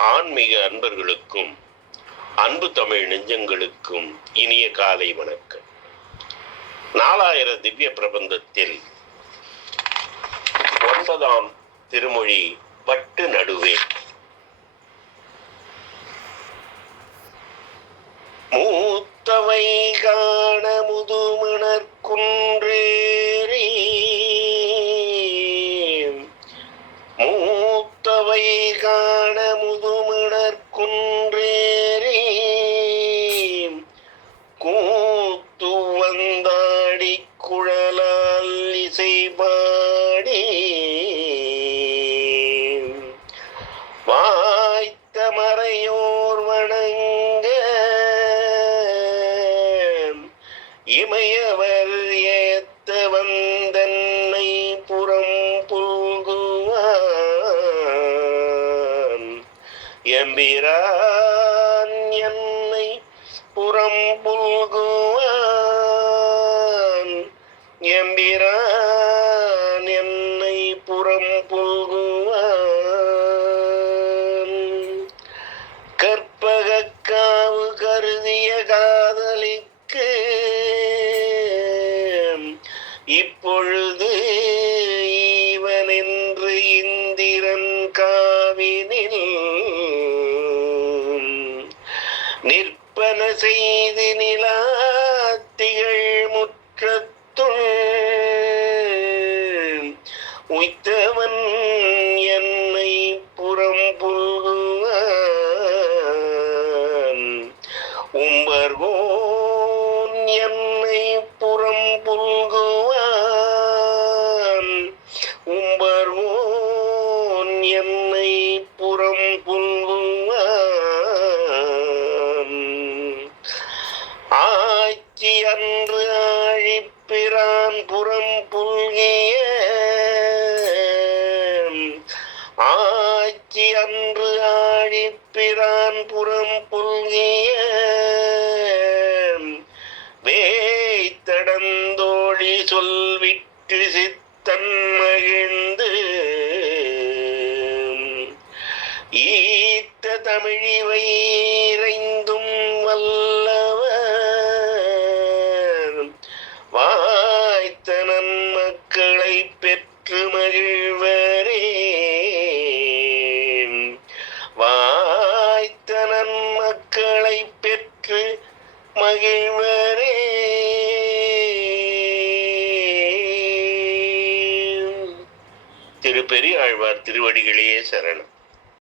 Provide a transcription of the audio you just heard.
ஆன்மீக அன்பர்களுக்கும் அன்பு தமிழ் நெஞ்சங்களுக்கும் இனிய காலை வணக்கம். நாலாயிர திவ்ய பிரபந்தத்தில் ஒன்பதாம் திருமொழி பட்டு நடுவே. மூத்தவை காண முதுமணற்குன்றேறி மூத்தவை காண குன்றேறி கூத்து வந்தாடி குழலால் இசை வாய்த்த மறையோர் வணங்க இமையவர் ஏத்த எம்பிரான் என்னை புறம் புல்குவான் எம்பிரான் என்னை புறம் புல்குவான் கற்பகக்காவு கருதிய காதலிக்கு இப்பொழுது ஈவன் என்று இந்திரன் உய்த்தவன் என்னை புறம்புல்குவான் உம்பர்கோன் என்னை புறம்புல்குவான். உம்பர்கோன் என்னை புறம்புல்குவான். ஆட்சி அன்று ஆழிப்பிரான் புறம்புல்கிய புல்கிய ஆட்சி அன்று ஆழிப்பிரான் புறம் புல்கிய வேய்த்தடந்தோழி சொல்விட்டு சித்தன் மகிழ்ந்து ஈத்த தமிழிவை இறைந்தும் வல்லவர். வாய்த்த நன்மக்களை பெற்று மகிழ்வரே. திரு பெரியாழ்வார் திருவடிகளே சரணம்.